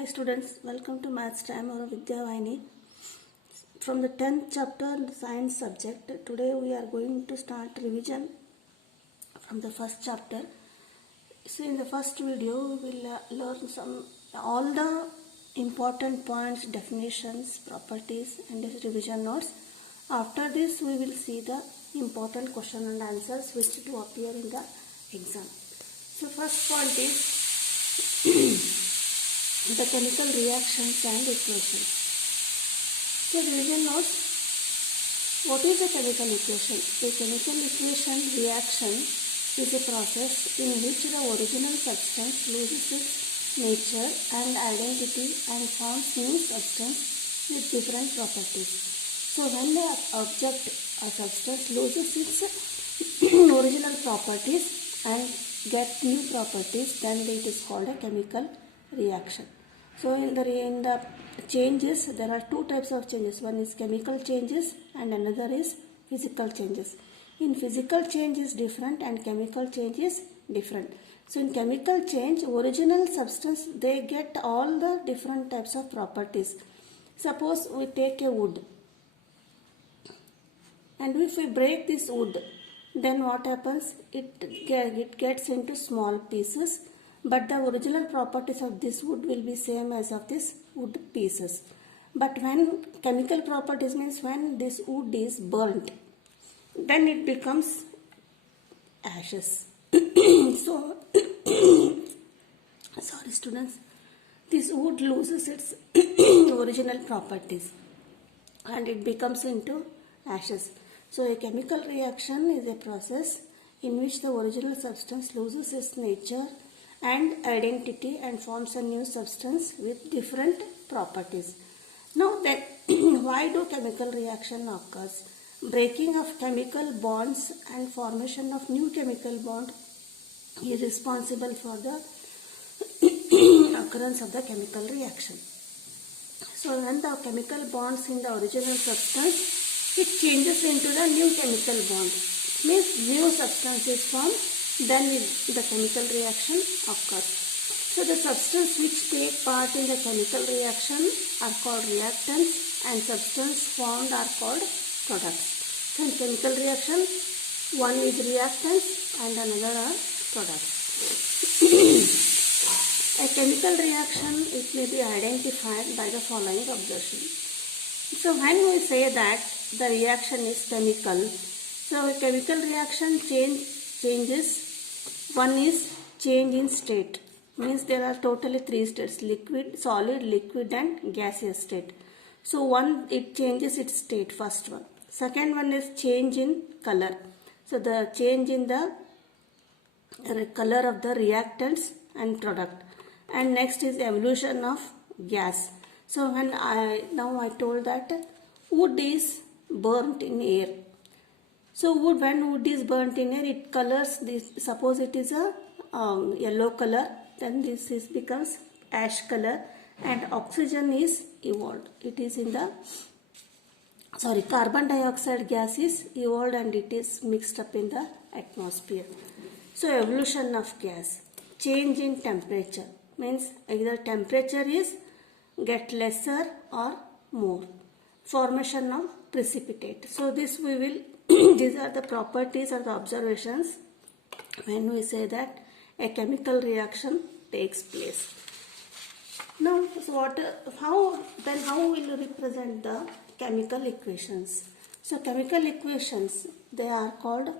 Hi students, welcome to Maths Time or Vidya Vaini. From the 10th chapter science subject, today we are going to start revision from the first chapter. So in the first video we will learn all the important points, definitions, properties and revision notes. After this we will see the important question and answers which do appear in the exam. So first point is the chemical reactions and equations. So revision notes. What is a chemical equation? A chemical equation reaction is a process in which the original substance loses its nature and identity and forms new substance with different properties. So when the object or substance loses its original properties and get new properties, then it is called a chemical reaction. So in the changes, there are two types of changes. One is chemical changes and another is physical changes. In physical change is different and chemical change is different. So in chemical change, original substance, they get all the different types of properties. Suppose we take a wood and if we break this wood, then what happens? It gets into small pieces. But the original properties of this wood will be same as of this wood pieces. But when chemical properties means when this wood is burnt, then it becomes ashes. So, sorry students, this wood loses its original properties and it becomes into ashes. So a chemical reaction is a process in which the original substance loses its nature and identity and forms a new substance with different properties. Now then, why do chemical reaction occurs? Breaking of chemical bonds and formation of new chemical bond is responsible for the occurrence of the chemical reaction. So when the chemical bonds in the original substance, it changes into the new chemical bond. Means new substance is formed, then the chemical reaction occurs. So the substance which take part in the chemical reaction are called reactants and substance formed are called products. So in chemical reaction, one is reactants and another are products. A chemical reaction, it may be identified by the following observation. So when we say that the reaction is chemical, so a chemical reaction changes. One is change in state, means there are totally three states: liquid, solid, liquid and gaseous state. So one, it changes its state, first one. Second one is change in color. So the change in the color of the reactants and product. And next is evolution of gas. So when I told that wood is burnt in air. So when wood is burnt in air, it colors this. Suppose it is a yellow color, then this becomes ash color, and oxygen is evolved. It is in the carbon dioxide gas is evolved and it is mixed up in the atmosphere. So evolution of gas, change in temperature means either temperature is get lesser or more. Formation of precipitate. So this we will. These are the properties or the observations when we say that a chemical reaction takes place. Now, so how will you represent the chemical equations? So chemical equations, they are called,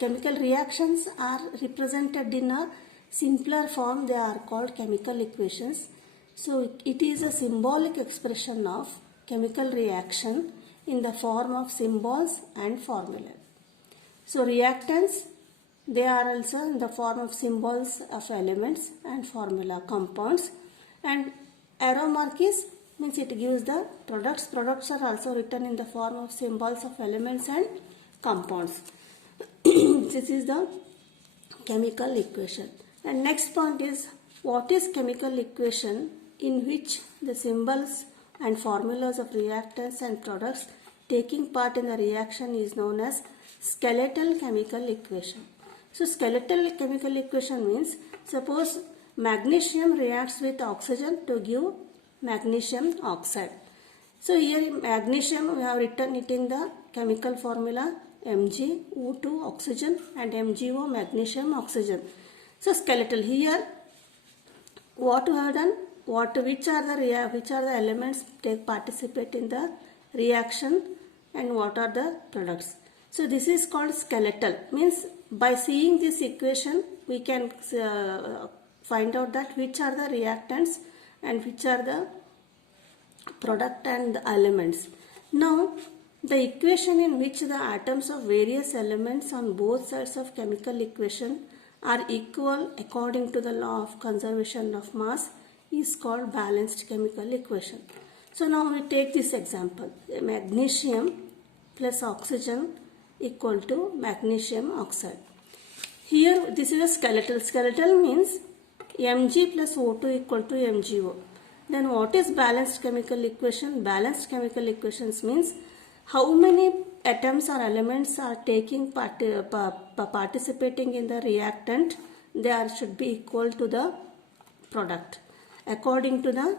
chemical reactions are represented in a simpler form. They are called chemical equations. So it is a symbolic expression of chemical reaction in the form of symbols and formula. So reactants, they are also in the form of symbols of elements and formula compounds, and arrow mark is means it gives the products. Products are also written in the form of symbols of elements and compounds. This is the chemical equation. And next point is, what is chemical equation in which the symbols and formulas of reactants and products taking part in the reaction is known as skeletal chemical equation. So skeletal chemical equation means, suppose magnesium reacts with oxygen to give magnesium oxide. So here magnesium we have written it in the chemical formula MgO2 oxygen and MgO magnesium oxygen. So skeletal here what we have done, which are the elements participate in the reaction and what are the products. So this is called skeletal, means by seeing this equation we can find out that which are the reactants and which are the product and the elements. Now the equation in which the atoms of various elements on both sides of chemical equation are equal according to the law of conservation of mass is called balanced chemical equation. So now we take this example, magnesium plus oxygen equal to magnesium oxide. Here this is a skeletal. Skeletal means Mg plus O2 equal to MgO. Then what is balanced chemical equation? Balanced chemical equations means how many atoms or elements are taking participating in the reactant, they should be equal to the product according to the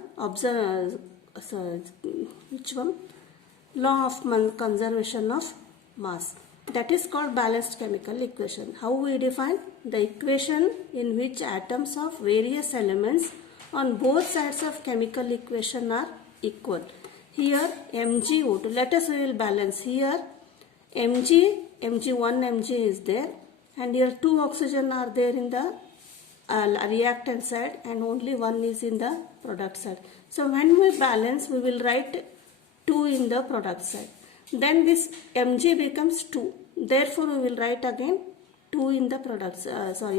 law of conservation of mass. That is called balanced chemical equation. How we define? The equation in which atoms of various elements on both sides of chemical equation are equal. Here MgO2, let us we will balance. Here Mg1 Mg is there and here 2 oxygen are there in the reactant side and only 1 is in the product side. So when we balance we will write 2 in the product side. Then this Mg becomes 2. Therefore we will write again 2 in the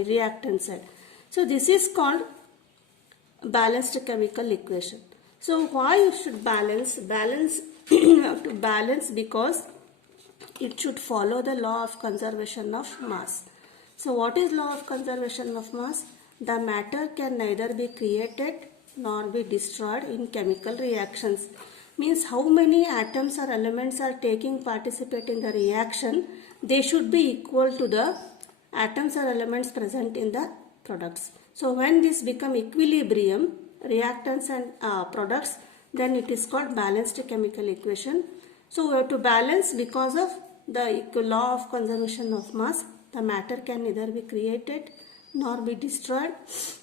reactant side. So this is called balanced chemical equation. So why you should balance? You have to balance because it should follow the law of conservation of mass. So what is law of conservation of mass? The matter can neither be created nor be destroyed in chemical reactions. Means how many atoms or elements are participate in the reaction, they should be equal to the atoms or elements present in the products. So when this become equilibrium, reactants and products, then it is called balanced chemical equation. So we have to balance because of the law of conservation of mass. The matter can neither be created nor be destroyed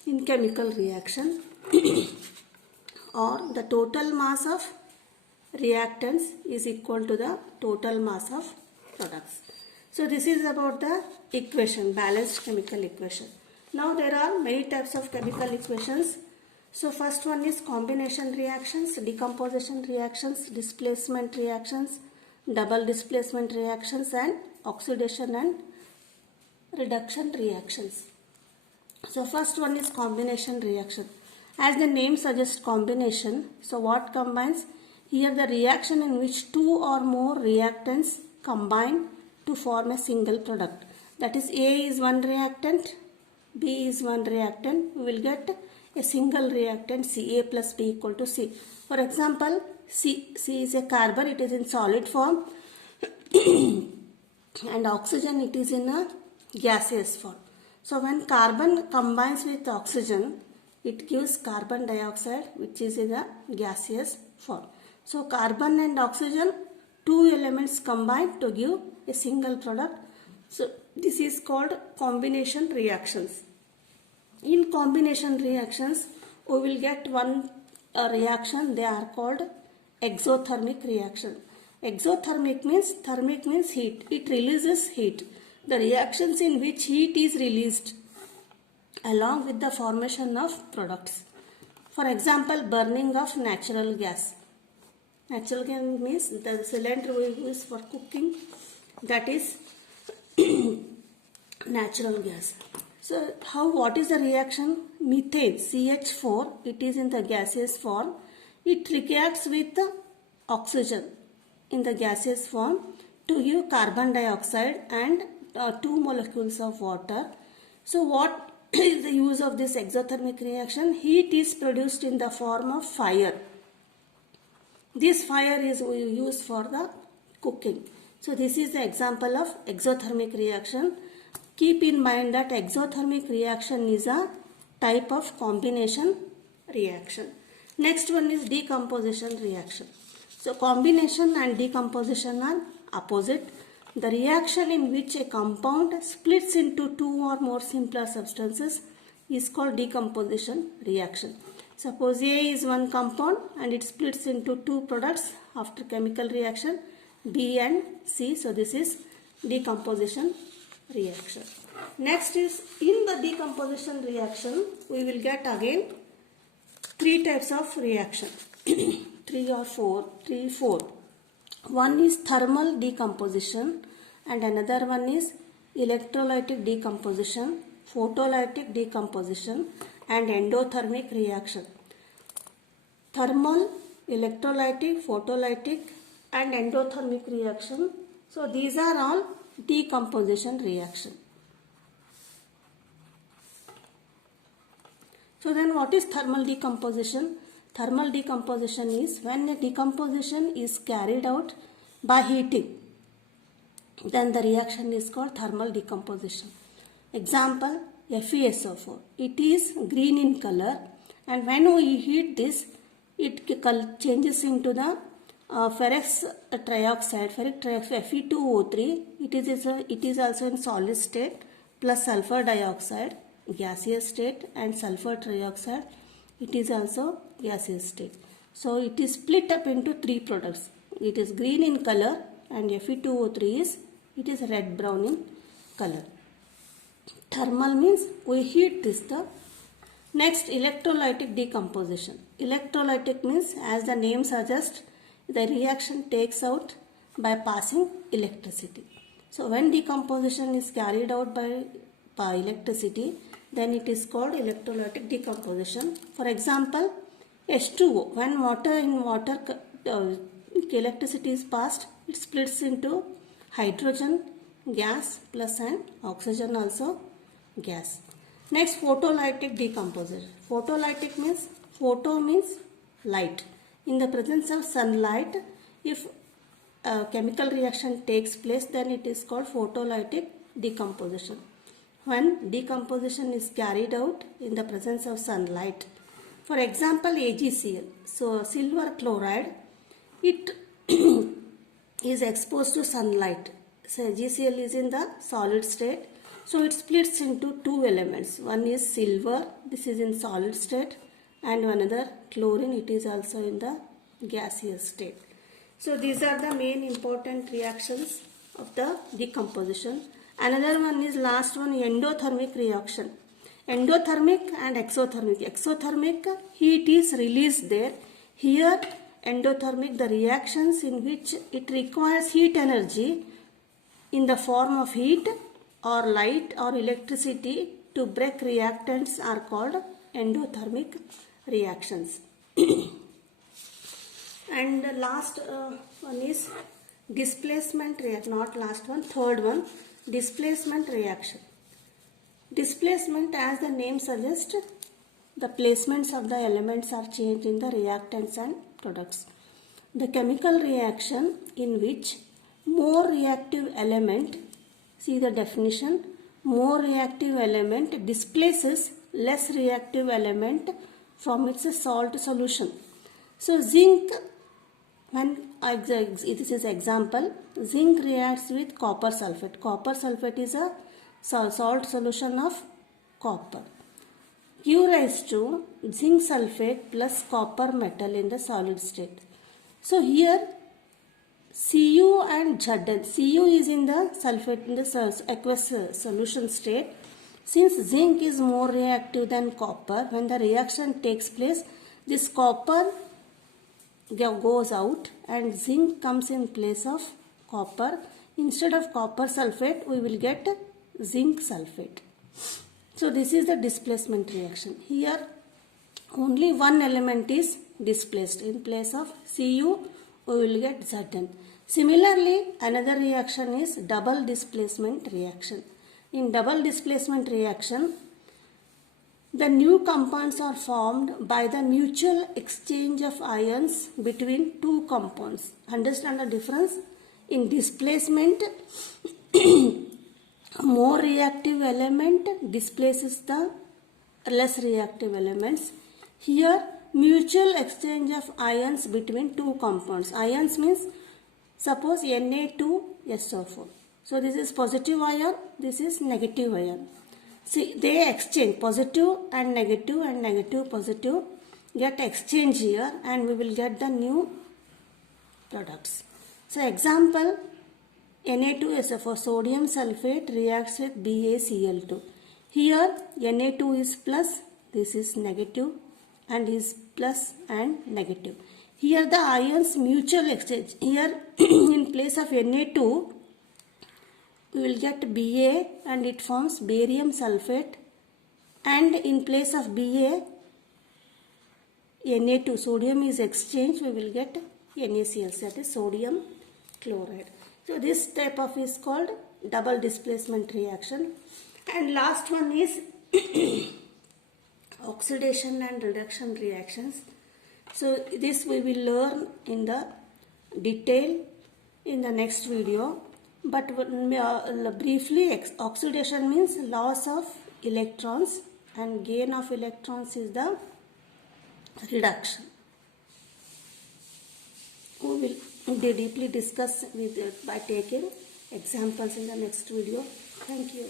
in chemical reaction or the total mass of reactants is equal to the total mass of products. So this is about the equation, balanced chemical equation. Now there are many types of chemical equations. So first one is combination reactions, decomposition reactions, displacement reactions, double displacement reactions and oxidation and reduction reactions. So first one is combination reaction. As the name suggests, combination. So what combines? Here the reaction in which 2 or more reactants combine to form a single product. That is A is one reactant, B is one reactant. We will get a single reactant C, A plus B equal to C. For example, C is a carbon, it is in solid form and oxygen it is in a gaseous form. So when carbon combines with oxygen, it gives carbon dioxide which is in a gaseous form. So carbon and oxygen, 2 elements combine to give a single product. So this is called combination reactions. In combination reactions, we will get one reaction, they are called exothermic reaction. Exothermic means heat. It releases heat. The reactions in which heat is released along with the formation of products. For example, burning of natural gas. Natural gas means the cylinder we use for cooking, that is natural gas. So what is the reaction? Methane, CH4, it is in the gaseous form. It reacts with the oxygen in the gaseous form to give carbon dioxide and 2 molecules of water. So what is the use of this exothermic reaction? Heat is produced in the form of fire. This fire is used for the cooking. So this is the example of exothermic reaction. Keep in mind that exothermic reaction is a type of combination reaction. Next one is decomposition reaction. So combination and decomposition are opposite. The reaction in which a compound splits into two or more simpler substances is called decomposition reaction. Suppose A is one compound and it splits into two products after chemical reaction B and C. So this is decomposition reaction. Next is in the decomposition reaction we will get again three types of reaction. Four. One is thermal decomposition and another one is electrolytic decomposition, photolytic decomposition and endothermic reaction. Thermal, electrolytic, photolytic and endothermic reaction. So these are all decomposition reaction. So then what is thermal decomposition? Thermal decomposition is when a decomposition is carried out by heating. Then the reaction is called thermal decomposition. Example, FeSO4. It is green in color and when we heat this, it changes into the ferrous trioxide, Fe2O3. It is also in solid state plus sulfur dioxide, gaseous state, and sulfur trioxide. It is also gaseous state. So it is split up into three products. It is green in color and Fe2O3 is red brown in color. Thermal means we heat this stuff. Next, electrolytic decomposition. Electrolytic means, as the name suggests, the reaction takes out by passing electricity. So when decomposition is carried out by electricity, then it is called electrolytic decomposition. For example, H2O. When electricity is passed, it splits into hydrogen gas plus and oxygen also gas. Next, photolytic decomposition. Photolytic means, photo means light. In the presence of sunlight, if a chemical reaction takes place, then it is called photolytic decomposition. When decomposition is carried out in the presence of sunlight. For example, AgCl. So silver chloride, it is exposed to sunlight. So AgCl is in the solid state. So it splits into two elements. One is silver, this is in solid state, and another chlorine, it is also in the gaseous state. So these are the main important reactions of the decomposition. Another one is last one, endothermic reaction. Endothermic and exothermic. Exothermic, heat is released there. Here endothermic, the reactions in which it requires heat energy in the form of heat or light or electricity to break reactants are called endothermic reactions. And the last one is displacement reaction, not last one, third one, displacement reaction. Displacement, as the name suggests, the placements of the elements are changed in the reactants and products. The chemical reaction in which more reactive element, see the definition, more reactive element displaces less reactive element from its salt solution. So zinc, when this is example, zinc reacts with copper sulfate. Copper sulfate is a salt solution of copper. Give rise to zinc sulfate plus copper metal in the solid state. So here Cu and Zn. Cu is in the sulfate in the aqueous solution state. Since zinc is more reactive than copper, when the reaction takes place, this copper goes out and zinc comes in place of copper. Instead of copper sulfate, we will get zinc sulfate. So this is the displacement reaction. Here only one element is displaced. In place of Cu, we will get Zn. Similarly, another reaction is double displacement reaction. In double displacement reaction, the new compounds are formed by the mutual exchange of ions between two compounds. Understand the difference? In displacement, more reactive element displaces the less reactive elements. Here mutual exchange of ions between two compounds. Ions means suppose Na2SO4. So this is positive ion, this is negative ion. See, they exchange positive and negative positive get exchange here, and we will get the new products. So example, Na2SO4 sodium sulfate reacts with BaCl2. Here Na2 is plus, this is negative, and is plus and negative. Here the ions mutual exchange. Here in place of Na2 we will get Ba and it forms barium sulfate, and in place of Ba Na2 sodium is exchanged, we will get NaCl, that is sodium chloride. So this type of is called double displacement reaction. And last one is oxidation and reduction reactions. So this we will learn in the detail in the next video. But briefly, oxidation means loss of electrons and gain of electrons is the reduction. We will deeply discuss with by taking examples in the next video. Thank you.